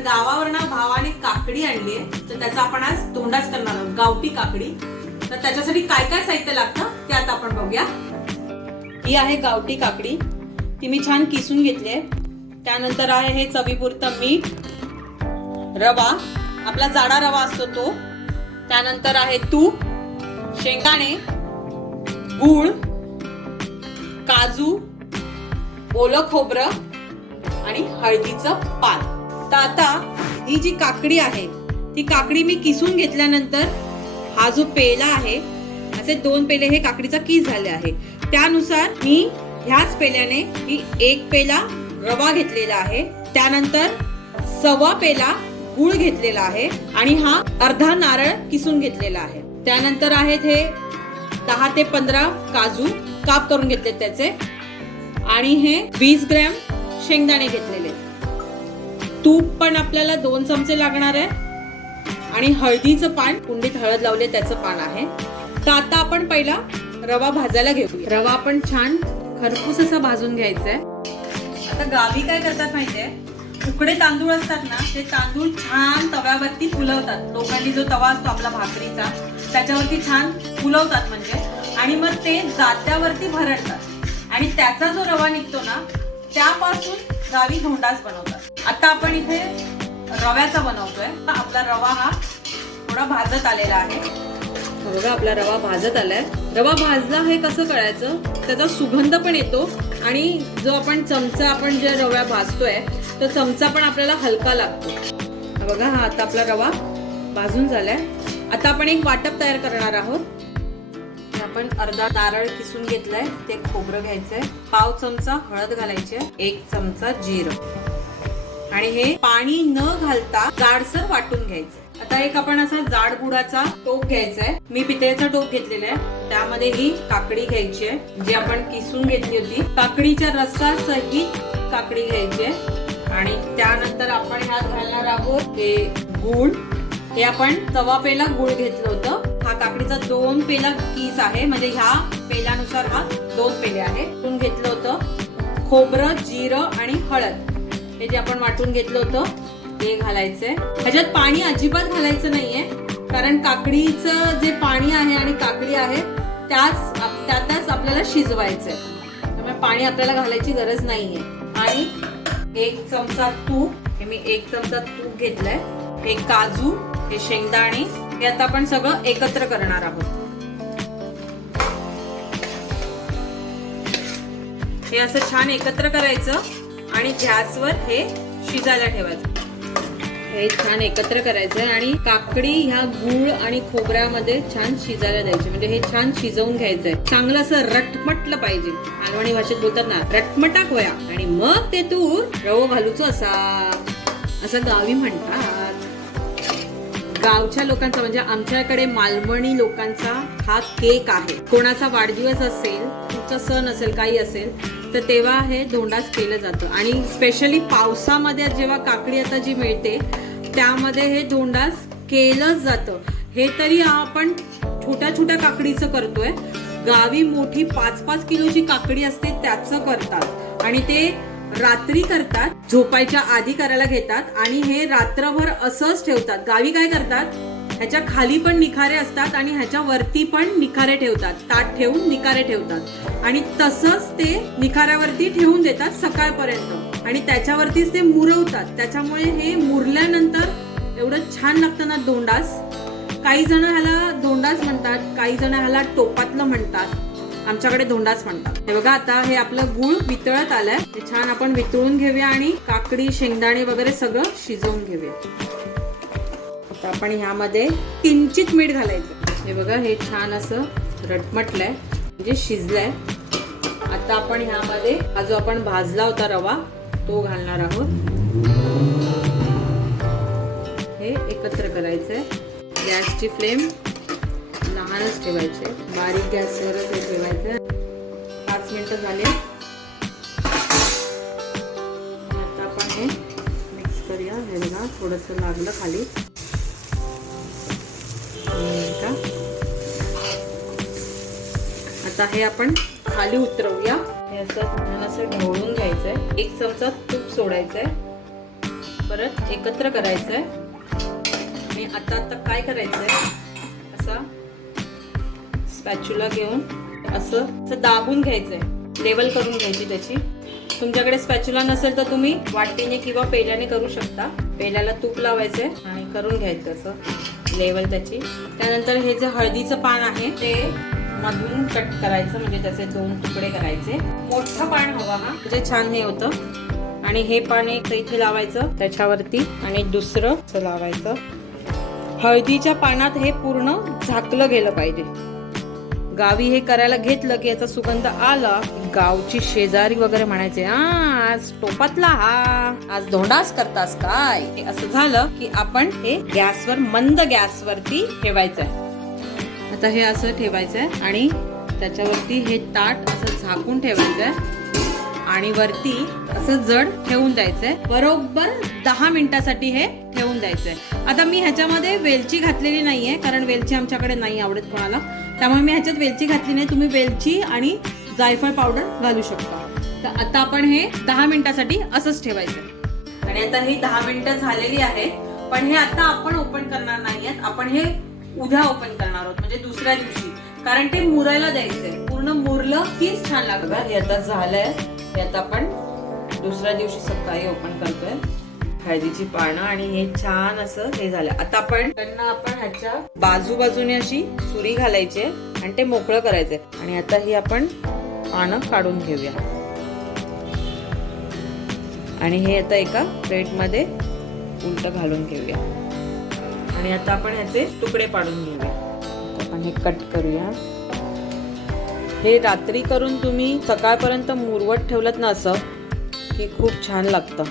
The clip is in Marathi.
गावावर ना भावाने काकडी आणली आहे, तर त्याचा आपण आज तोंडाच करणार आहोत, गावठी काकडी. तर त्याच्यासाठी काय काय साहित्य लागतं ते आता आपण बघूया. ही आहे गावठी काकडी, ती मी छान किसून घेतली आहे. त्यानंतर आहे हे चवीपुरतं मीठ, रवा, आपला जाडा रवा असतो तो. त्यानंतर आहे तूप, शेंगदाणे, गूळ, काजू, ओलं खोबरं आणि हळदीचं पान. तर आता ही जी काकडी आहे ती काकडी मी किसून घेतल्यानंतर हा जो पेला आहे, असे 2 पेले हे काकडीचा किस झाले आहे. त्यानुसार मी ह्याच पेल्याने ही 1 पेला रवा घेतलेला आहे. त्यानंतर 1.25 पेला गूळ घेतलेला आहे आणि हा अर्धा नारळ किसून घेतलेला आहे. त्यानंतर आहेत हे 10 ते 15 काजू काप करून घेतले त्याचे, आणि हे 20 ग्रॅम शेंगदाणे घेतलेले. तूप पण आपल्याला 2 चमचे लागणार आहे, आणि हळदीचं पान, कुंडीत हळद लावले त्याचं पान आहे. तर आता आपण पहिला रवा भाजायला घेऊ. रवा आपण छान खरपूस असा भाजून घ्यायचा आहे. आता गावी काय करतात माहितीये, उकडे तांदूळ असतात ना, ते तांदूळ छान तव्यावरती फुलवतात. लोखंडी जो तवा असतो आपला भाकरीचा, त्याच्यावरती छान फुलवतात म्हणजे, आणि मग ते जात्यावरती भरडतात, आणि त्याचा जो रवा निघतो ना, त्यापासून गावी धोंडाच बनवतात. आता आपण इथे रव्याचा बनवतोय. आपला रवा हा थोडा भाजत आलेला आहे. बघा आपला रवा भाजत आलाय. रवा भाजला हे कसं कळायचं, त्याचा सुगंध पण येतो, आणि जो आपण चमचा, आपण जे रवा भाजतोय तो चमचा पण आपल्याला हलका लागतो. बघा हा आता आपला रवा भाजून झालाय. आता आपण एक वाटप तयार करणार आहोत. आपण अर्धा नारळ किसून घेतलाय, ते खोबरं घ्यायचंय, पाव चमचा हळद घालायची, 1 चमचा जिरं, आणि हे पाणी न घालता जाडसर वाटून घ्यायचं. आता एक आपण असा जाड बुडाचा टोप घ्यायचा आहे. मी पितळेचा टोप घेतलेला आहे. त्यामध्ये ही काकडी घ्यायची आहे, जी आपण किसून घेतली होती. काकडीच्या रसासहित काकडी घ्यायची आहे, आणि त्यानंतर आपण ह्यात घालणार आहोत हे गूळ. हे आपण 1.25 पेला गूळ घेतलं होतं. हा काकडीचा 2 पेला किस आहे, म्हणजे ह्या पेल्यानुसार हा 2 पेले आहे. घेतलं होतं खोबरं, जिरं आणि हळद, हे जे आपण वाटून घेतलं होतं ते घालायचंय. ह्याच्यात पाणी अजिबात घालायचं नाहीये, कारण काकडीचं जे पाणी आहे आणि काकडी आहे त्यातच आपल्याला शिजवायचंय, त्यामुळे पाणी आपल्याला घालायची गरज नाहीये. आणि 1 चमचा तूप, हे मी 1 चमचा तूप घेतलंय. हे काजू, हे शेंगदाणे, हे आता आपण सगळं एकत्र करणार आहोत. हे असं छान एकत्र करायचं, आणि गॅसवर हे शिजायला ठेवायचं. हे छान एकत्र करायचं, आणि काकडी ह्या गूळ आणि खोबऱ्यामध्ये छान शिजायला द्यायची, म्हणजे हे छान शिजवून घ्यायचंय. चांगलं असं रटमटलं पाहिजे, मालवणी भाषेत बोलतात ना, रटमटाक वया, आणि मग ते तू रवो घालूचो असा, असं गावी म्हणतात. गावच्या लोकांचा, म्हणजे आमच्याकडे मालवणी लोकांचा हा केक आहे. कोणाचा वाढदिवस असेल, तुमचा सण असेल, काही असेल, तर तेव्हा हे धोंडाच केलं जातं. आणि स्पेशली पावसामध्ये जेव्हा काकडी आता जी मिळते, त्यामध्ये हे धोंडाच केलंच जातं. हे तरी आपण छोट्या छोट्या काकडीचं करतोय. गावी मोठी 5-5 किलोची काकडी असते, त्याचं करतात, आणि ते रात्री करतात, झोपायच्या आधी करायला घेतात, आणि हे रात्रभर असंच ठेवतात. गावी काय करतात, ह्याच्या खाली पण निखारे असतात, आणि ह्याच्या वरती पण निखारे ठेवतात. ताट ठेवून निखारे ठेवतात, आणि तसंच ते निखाऱ्यावरती ठेवून देतात सकाळपर्यंत, आणि त्याच्यावरतीच ते मुरवतात. त्याच्यामुळे हे मुरल्यानंतर एवढं छान लागतं ना धोंडास. काही जण ह्याला धोंडास म्हणतात, काही जण ह्याला टोपातलं म्हणतात, आमच्याकडे धोंडाच म्हणतात. हे बघा आता हे आपलं गूळ वितळत आलंय, ते छान आपण वितळून घेऊया, आणि काकडी, शेंगदाणे वगैरे सगळं शिजवून घेऊया. आता आपण ह्यामध्ये किंचित मीठ घालायचं. हे बघा हे छान असं रटमटलंय, म्हणजे शिजलंय. आता आपण ह्यामध्ये हा जो आपण भाजला होता रवा तो घालणार आहोत. हे एकत्र करायचंय. गॅसची फ्लेम लहानच ठेवायचे, बारीक गॅसवरच हे ठेवायचं. 5 मिनिटं झाले. आता आपण हे मिक्स करूया. हे बघा थोडंसं लागलं खाली. आता हे आपण खाली उतरवूया. हे असं ढवळून घ्यायचंय. 1 चमचा तूप सोडायचंय. परत एकत्र करायचंय. आणि आता काय करायचंय, असा स्पॅच्युला घेऊन असं दाबून घ्यायचंय, लेवल करून घ्यायची त्याची. तुमच्याकडे स्पॅच्युला नसेल तर तुम्ही वाटीने किंवा पेल्याने करू शकता. पेल्याला तूप लावायचंय आणि करून घ्यायचं असं लेवल त्याची. त्यानंतर हे जे हळदीचं पान आहे ते मधून कट करायचं, म्हणजे त्याचे 2 तुकडे करायचे. मोठं पान हवा हा, म्हणजे छान हे होतं. आणि हे पान एक इथे लावायचं त्याच्यावरती आणि दुसरं असं लावायचं. हळदीच्या पानात हे पूर्ण झाकलं गेलं पाहिजे. गावी हे करायला घेतलं की याचा सुगंध आला, गावची शेजारी वगैरे म्हणायचे, आज टोपातला हा, आज धोंडाच करतास काय. असं झालं की आपण हे गॅसवर, मंद गॅसवरती ठेवायचंय. आता हे असं ठेवायचंय आणि त्याच्यावरती हे ताट असं झाकून ठेवायचंय आणि वरती असं जड ठेवून द्यायचंय. बरोबर 10 मिनिटासाठी हे ठेवून द्यायचंय. आता मी ह्याच्यामध्ये वेलची घातलेली नाहीये, कारण वेलची आमच्याकडे नाही आवडत कोणाला, त्यामुळे मी ह्याच्यात वेलची घातली नाही. तुम्ही वेलची आणि जायफळ पावडर घालू शकता. तर आता आपण हे 10 मिनिटासाठी असंच ठेवायचं. आणि आता ही 10 मिनिटं झालेली आहे, पण हे आता आपण ओपन करणार नाहीयेत. आपण हे उद्या ओपन करणार आहोत, म्हणजे दुसऱ्या दिवशी, कारण ते मुरायला द्यायचंय. पूर्ण मुरलं कीच छान लागतं. हे आता झालंय, हे आता आपण दुसऱ्या दिवशी सकाळी ओपन करतोय. हळदीची पानं आणि हे छान असं हे झालं. आता आपण ह्याच्या बाजूबाजूने अशी सुरी घालायची आणि ते मोकळं करायचंय. आणि आता ही आपण पानं काढून घेऊया आणि हे आता एका प्लेटमध्ये उलट घालून घेऊया. आणि आता आपण ह्याचे तुकडे पाडून घेऊया. आपण हे कट करूया. हे रात्री करून तुम्ही सकाळपर्यंत मुरवत ठेवलत ना असं की खूप छान लागतं.